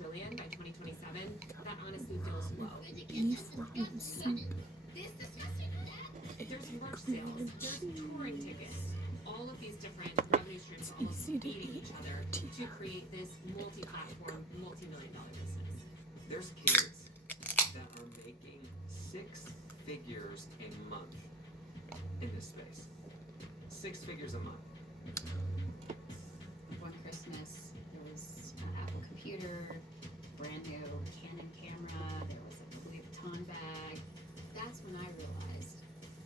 trillion by 2027, that honestly feels low. There's merch sales, there's touring tickets, all of these different revenue streams almost feeding each other to create this multi-platform, multi-million-dollar business. There's kids that are making 6 figures a month in this space. 6 figures a month. One Christmas, there was an Apple computer, brand new Canon camera, there was a Louis Vuitton bag. That's when I realized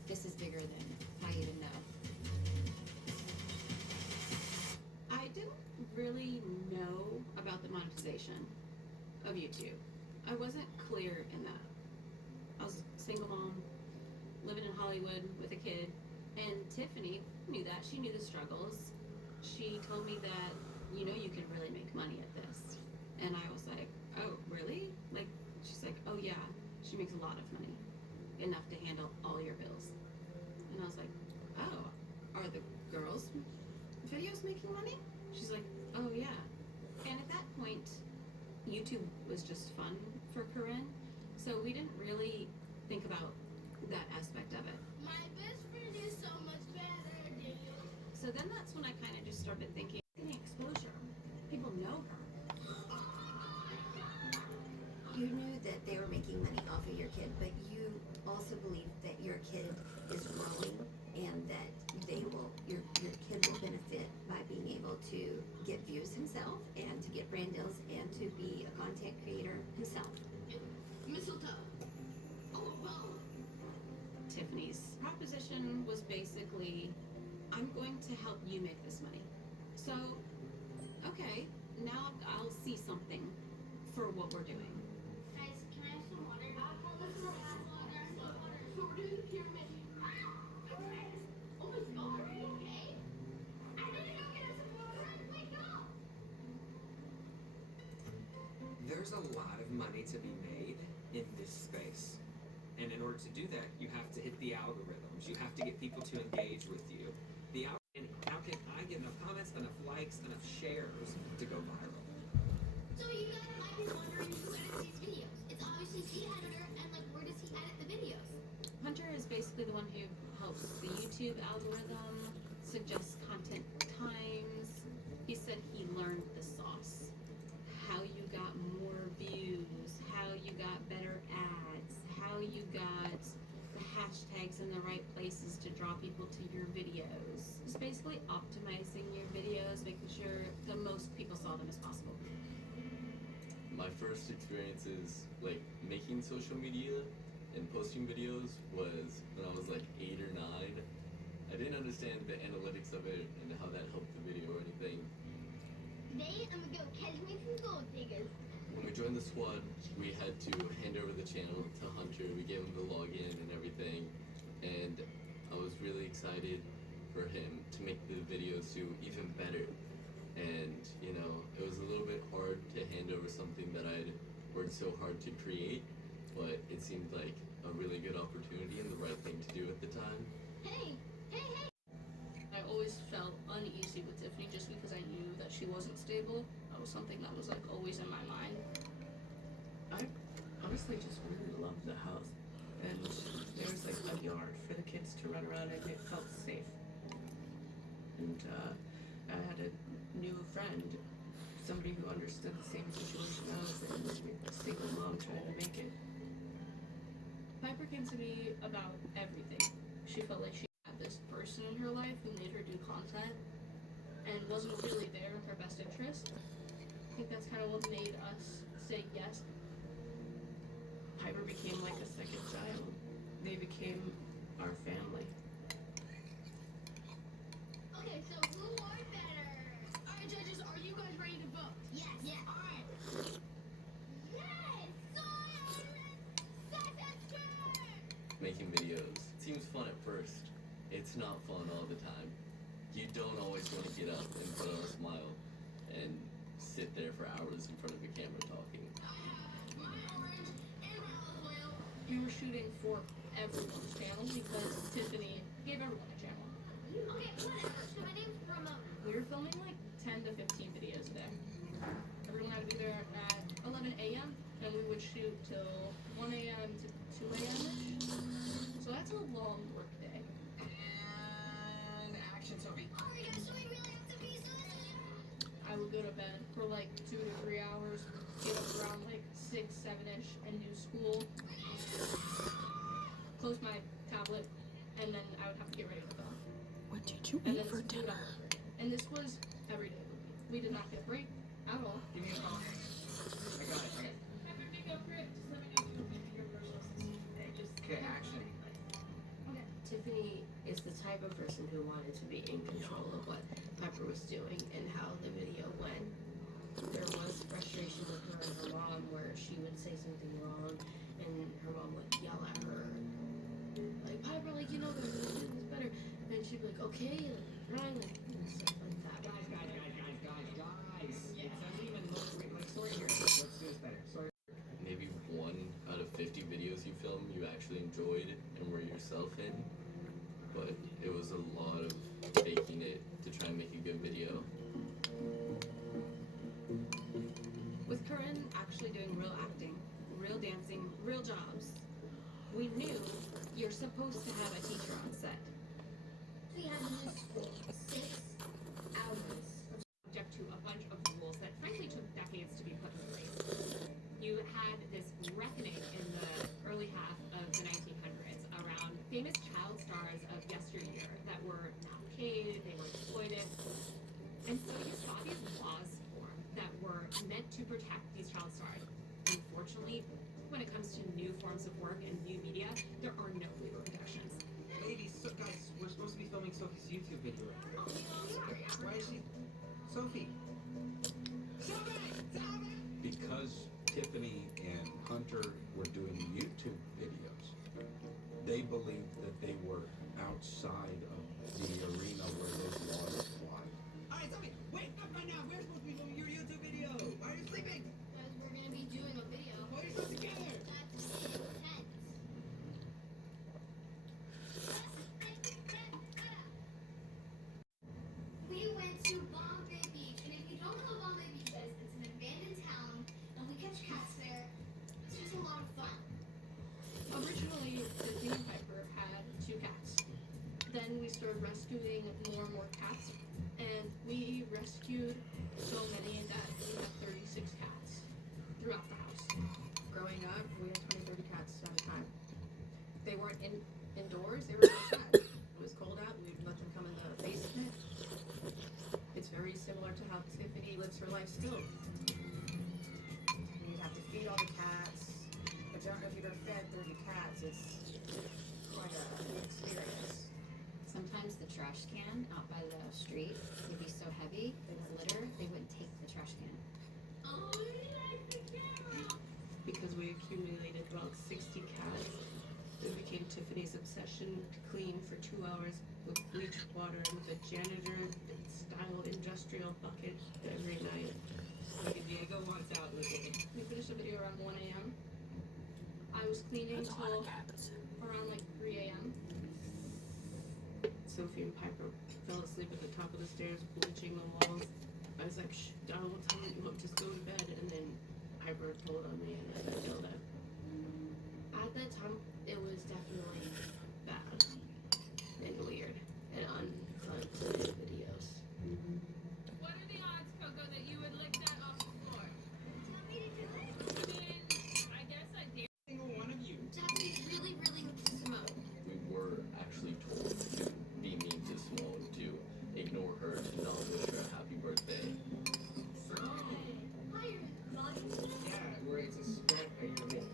this is bigger than I even know. I didn't really know about the monetization of YouTube. I wasn't clear in that. I was a single mom, living in Hollywood with a kid, and Tiffany knew that. She knew the struggles. She told me that, you know, you can really make money at this. And I was like, oh, really? Like, she's like, oh yeah, she makes a lot of money, enough to handle all your bills. And I was like, oh, are the girls' videos making money? She's like, oh yeah. And at that point, YouTube was just fun for Corinne, so we didn't really think about that aspect of it. My best friend is so much better than you. So then that's when I kind of just started thinking, getting exposure. People know her. You knew that they were making money off of your kid, but you also believed that your kid is growing and that your kid will benefit by being able to get views himself and to get brand deals and to be a content creator himself. Mistletoe. Oh, wow. Tiffany's proposition was basically, I'm going to help you make this money. So, okay, now I'll see something for what we're doing. Guys, can I have some water? Sorted pyramid. Oh my god, are you okay? I didn't go get us some water. Wait, no. There's a lot of money to be made in this space. And in order to do that, you have to hit the algorithms. You have to get people to engage with you. And how can I get enough comments, enough likes, enough shares to go viral? So you guys might be wondering who edits these videos. It's obviously the editor, and like, where does he edit the videos? Hunter is basically the one who helps the YouTube algorithm, suggests content times. He said he learned the sauce. How you got more views, how you got better ads, how you got the hashtags in the right places to draw people to your videos. It's basically optimizing your videos, making sure the most people saw them as possible. My first experiences like making social media and posting videos was when I was like 8 or 9. I didn't understand the analytics of it and how that helped the video or anything. Today, I'm gonna go catch me some gold diggers. When we joined the squad, we had to hand over the channel to Hunter. We gave him the login and everything, and I was really excited for him to make the videos do even better. And you know, it was a little bit hard to hand over something that I'd worked so hard to create, but it seemed like a really good opportunity and the right thing to do at the time. Hey, hey, hey. I always felt uneasy with Tiffany just because I knew that she wasn't stable. That was something that was like always in my mind. I honestly just really loved the house, and there was like a yard for the kids to run around and it felt safe. And I had a new friend, somebody who understood the same situation I was in, a single mom trying to make it. Piper came to me about everything. She felt like she had this person in her life who made her do content and wasn't really there in her best interest. I think that's kind of what made us say yes. Piper became like a second child. They became our family. Okay, so who are better? Alright, judges, are you guys ready to vote? Yes. Yeah. Alright. Yes! Making videos seems fun at first. It's not fun all the time. You don't always want to get up and put on a smile and sit there for hours in front of a camera talking. We were shooting for everyone's channel because Tiffany gave everyone a channel. Okay, whatever. So my name's Ramona. We were filming like 10 to 15 videos a day. Everyone had to be there at long work day. And action, Sophie. Alright guys, so we really have to be so I would go to bed for like 2 to 3 hours, get up around like 6, 7-ish, and do school. Close my tablet, and then I would have to get ready to go. What did you And eat then for school dinner? hour. And this was every day with me. We did not get a break at all. Give me a call. I got it. Pepper, big go for it. Just let me know if you want me to your personal assistant. Okay, action. Tiffany is the type of person who wanted to be in control of what Piper was doing and how the video went. There was frustration with her and her mom where she would say something wrong and her mom would yell at her. Like, Piper, like, you know, they're gonna do this better. And then she'd be like, okay, and crying and stuff like that. Guys. It doesn't even look like story here. Let's do this better. Story. Maybe 1 out of 50 videos you film you actually enjoyed and were yourself in, but it was a lot of faking it to try and make a good video. With Corinne actually doing real acting, real dancing, real jobs, we knew you're supposed to have a teacher on set. We had to do school 6 hours. Subject to a bunch of rules that frankly took decades to be put in place. You had this reckoning in the early half of the 1900s around famous child stars of yesteryear that were not paid, they were exploited. And so you saw these laws form that were meant to protect these child stars. Unfortunately, when it comes to new forms of work and new media, there are no legal protections. Ladies, so guys, we're supposed to be filming Sophie's YouTube video right now. Why is she? Sophie! Because Tiffany and Hunter were doing YouTube videos, they believed that they were outside of the arena where those laws apply. Alright, Sophie, wake up right now! We're supposed to be filming your YouTube video! Why are you sleeping? Guys, we're gonna be doing a video. Pull yourself together! That's intense. We went to Bombay Beach, and if you don't know Bombay Beach is, it's an abandoned town, and we catch cats there. It's just a lot of fun. Originally, Tiffany and Piper had 2 cats. Then we started rescuing more and more cats, and we rescued so many that we had 36 cats throughout the house. Growing up, we had 20, 30 cats at a time. They weren't indoors, they were outside. It was cold out, we'd let them come in the basement. It's very similar to how Tiffany lives her life still. You'd have to feed all the cats, but you don't know if you've ever fed 30 cats. It's quite a new experience. Sometimes the trash can out by the street would be so heavy with litter, they wouldn't take the trash can. Oh, we like the camera. Because we accumulated about 60 cats, it became Tiffany's obsession to clean for 2 hours with bleach water with a janitor-style industrial bucket every night. Look at Diego wants out, look at him. We finished the video around 1 a.m. I was cleaning till around like 3 a.m. Sophie and Piper fell asleep at the top of the stairs, bleaching the walls. I was like, shh, Donald will tell you up, just go to bed. And then Piper told on me and I yelled at. At that time, it was definitely bad and weird and unfun to make videos. What are the odds, Coco, that you would lick that off the floor? Tell me to do it. I mean, I guess I dare. Single one of you. Japanese really, really smoke. We were actually told to be mean to Simone, to ignore her, to not wish her a happy birthday. Yeah, where it's a spread a year late.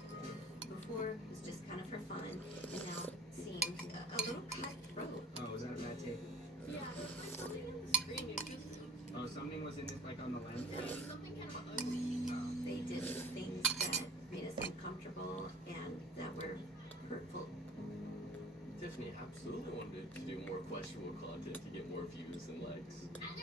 Before, it was just kind of for fun, and now it seemed a little cutthroat. Oh, was that a bad tape? Yeah, there's like something in the screen. It's just Oh, something was in this, like on the lens. something kind of ugly. They did things that made us uncomfortable and that were hurtful. Tiffany absolutely wanted to do more questionable content to get more views and likes. And